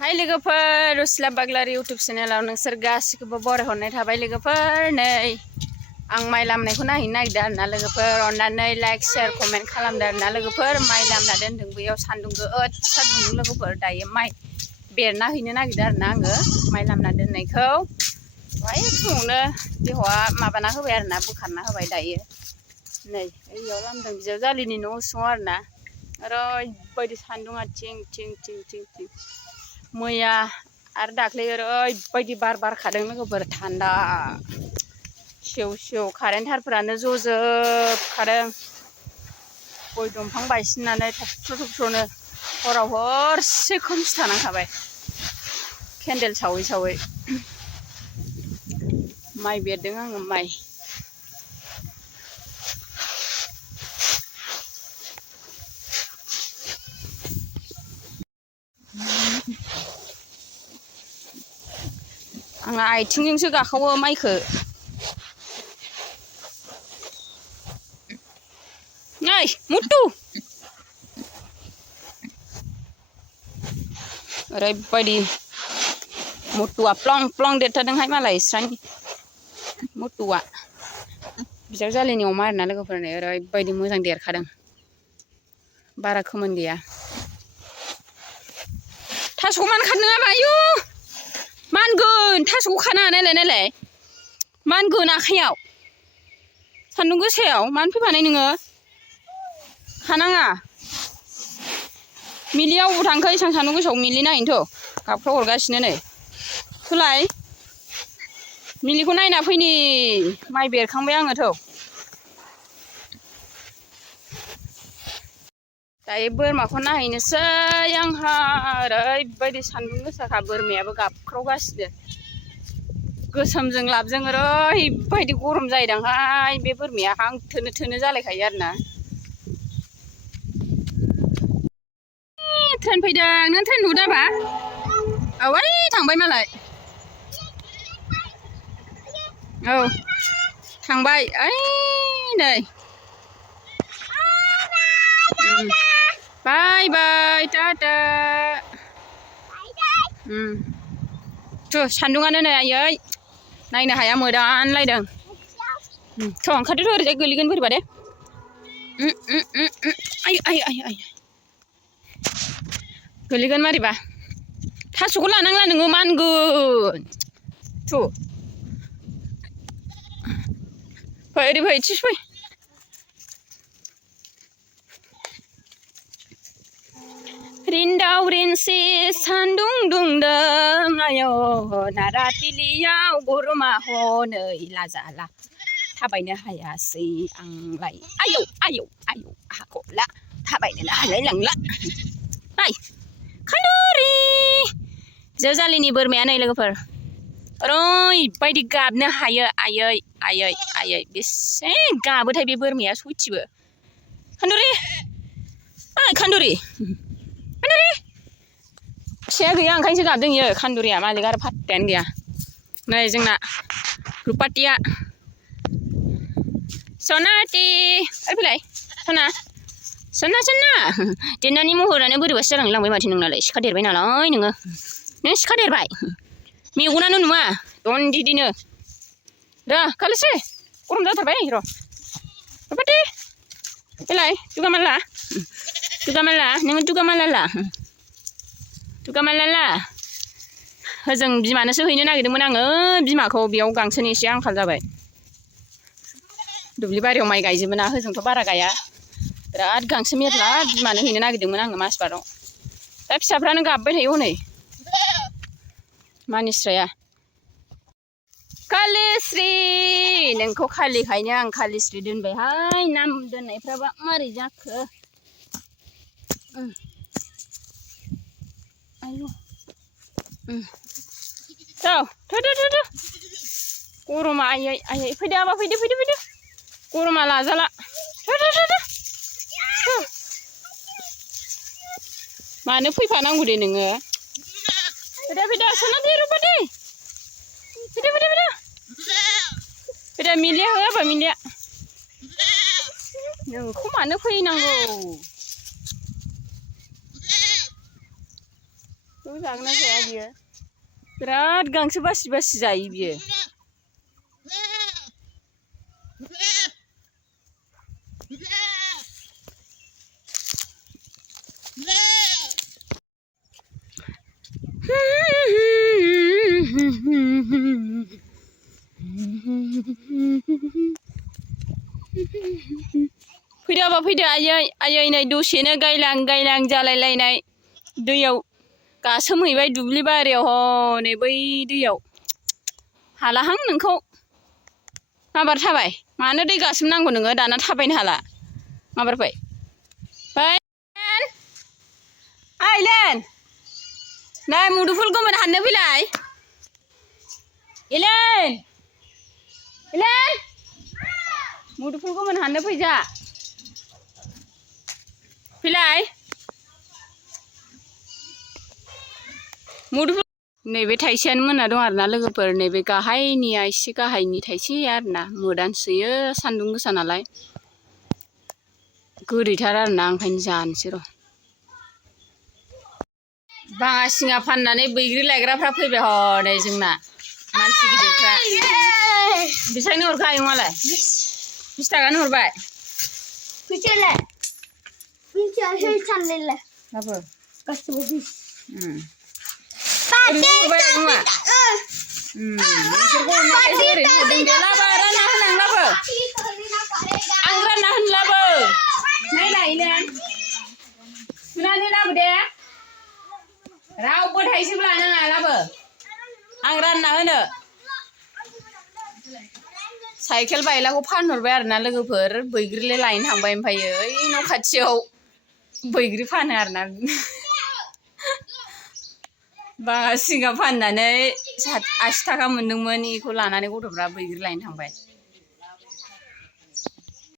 हाय लोगोफोर रुसला बाग्लारी यूट्यूब चेनेलाव नोंसोर गासिखौबो बरायहरनाय थाबाय लोगोफोर नै आं माइ लामनायखौ नायहैनो नागिरदों आरोना लोगोफोर अननानै लाइक शेयार कमेन्ट खालामदो आरोना लोगोफोर माइ लामना दोनदों बैयाव सान्दुं गोसा दुंदों लोगोफोर दायो माइ बेरना हैनो नागिरदों आरोना आङो माइ लामना दोननायखौ ओमफ्राय फुङावनो देहआ माबाना होबाय आरोना बोखारना होबाय दायो नै बैयाव लामदों बिजावजालिनि न' उसुङाव आरोना ओरैबायदि सान्दुङा थिं थिं थिं थिं थिं मैया आरो दाख्लै ओरैबायदि बार बारखादों लोगोफोर थान्दा सेव सेव कारेन्ट थारफोरानो जजोबखादों गय दंफां बायसिननानै थबस्र' थबस्र'नो हराव हरसे खोमसि थानांखाबाय केन्देल सावै सावै माइ बेरदों आङो माइ आंहा आथिंजोंसो गाखावो माइखौ नै मुटु ओरैबायदि मुटुआ प्लं प्लं देरथारदोंहाय मालाय इस्रानि मुटुआ बिजावजालिनि अमा आरोना लोगोफोरनो ओरैबायदि मोजां देरखादों बारा खोमोन गैया थास'खौ मानो खानो नङा आयु मानगोन थास'खौ खानो नायलाय नायलाय मानगोन आखाइयाव सान्दुं गोसायाव मानो फैफानाय नोङो खानाङा मिलिया अबाव थांखो एसां सान्दुं गोसायाव मिलि नायनोथ' गाबख्राव हरगासिनो नै थोलाय मिलिखौ नायना फैनि माइ बेरखांबाय आङोथ' दायो बोरमाखौ नायहैनोसै आंहा ओरैबायदि सान्दुं गोसाखा बोरमायाबो गाबख्रावगासिनो गोसोमजों लाबजों ओरैबायदि गरम जायोदांहाय बे बोरमाया हां थोनो थोनो जालायखायो आरोना ट्रेन फैदों नों ट्रेन नुदों बा औ ओइ थांबाय मालाय औ थांबाय ओइ नै बाय बाय टाटा सान्दुङानो नै आयै नायनो हाया मोदानलायदों थ' ओंखारदोथ' ओरैजाय गोलैगोन बोरैबा दे आय आय आय आय गोलैगोन मारैबा थास'खौ लानांला नोङो मानगोन थु फै ओरै फै थिस फै रिन्दाव रिनसि सान्दुं दुंदों आयौ नाराथिलियाव गरमा हनै लाजाला थाबायनो हायासै आंलाय आयौ आयौ आयौ हाख'ला थाबायनोनो हालाय लांला ओइ खान्दुरि बिजावजालिनि बोरमाया नै लोगोफोर ओरैबायदि गाबनो हायो आयै आयै आयै बेसे गाबोथाय बे बोरमाया सयथिबो खान्दुरि ओइ खान्दुरि फिसाया गैया ओंखायनोसो गाबदों इयो खान्दुरिया मालिक आरो फात्तायानो गैया नै जोंना रुपाथिया सनाथि ओरै फैलाय सना सना सना देरनानै महरानो बोरैबासो जालांलांबाय माथो नोंनालाय सिखा देरबाय नालाय नोङो नों सिखा देरबाय मेगनानो नुवा दन्दिदिनो र' खालासै गरम जाथारबाय र' रुपाथि फैलाय दुगामाला दुगामाला नोङो दुगामाला दुगामाला होजों बिमानोसो हैनो नागिरदोंमोन आङो बिमाखौ बेयाव गांसोनि एसे आंखाल जाबाय दुब्लि बारियाव माइ गायजोबो ना होजोंथ' बारा गाया बिराद गांसो मेरला बिमानो हैनो नागिरदोंमोन आङो मासबाराव दा फिसाफ्रानो गाबबाय थायो हनै मानिस्राया कालिस्रि नोंखौ खालिखायनो आं कालिस्रि दोनबायहाय नाम दोननायफ्राबा मारै जाखो आयु थ' गरमा आयै आयै फैदो आबा फैदो फैदो फैदो गरमा लाजाला मानो फैफानांगौ दे नोङो फैदो फैदो सनाथि रुपाथि फैदो फैदो फैदो फैदो मिलिया होआबा मिलिया नोंखौ मानो फैनांगौ बेखौ जागोन ना जाया बियो बिराद गांसो बासि बासि जायो बियो फैदो आबा फैदो आयै आयै नै दसेनो गायलां गायलां जालायलायनाय दैयाव गासोमहैबाय दुब्लि बारियाव हनै बै दैयाव हालाहां नोंखौ माबार थाबाय मानो दै गासोमनांगौ नोङो दाना थाबायनो हाला माबार फै आइलेन नै मुदुफुल गोमोन हाननो फैलाय एलेन एलेन मुदुफुल गोमोन हाननो फैजा फैलाय मुदुफुल नैबे थाइसेयानो मोना दं आरोना लोगोफोर नैबे गाहायनिया एसे गाहायनि थाइसे आरोना मोदानसोयो सान्दुं गोसा नालाय गोदैथार आरोना ओंखायनो जानोसै र' बाङासिङा फाननानै बैग्रि लायग्राफ्रा फैबाय हनै जोंना मानसि गिदिरफ्रा बेसांनि हरखो आयंआलाय 20 थाखानि हरबाय फैसायालाय फैसाया सानलायलाय माबो गासिबो 20 ओरैनो हरबाय आयंआ नोंसोरखौ अननायखायसो ओरैनो हरदों दे लाबो रानना होनांलाबो आं रानना होनलाबो नायलाय एलेन सुनानै लाबो दे रावबो थाइसेबो लानाङा लाबो आं रानना होनो साइकेल बायलाखौ फानहरबाय आरोना लोगोफोर बैग्रिलाय लायनो थांबाय ओमफ्रायो ओइ न' खाथियाव बैग्रि फानो आरोना बाङासिङा फाननानै 80 थाखा मोनदोंमोन बेखौ लानानै गथ'फ्रा बैग्रि लायनो थांबाय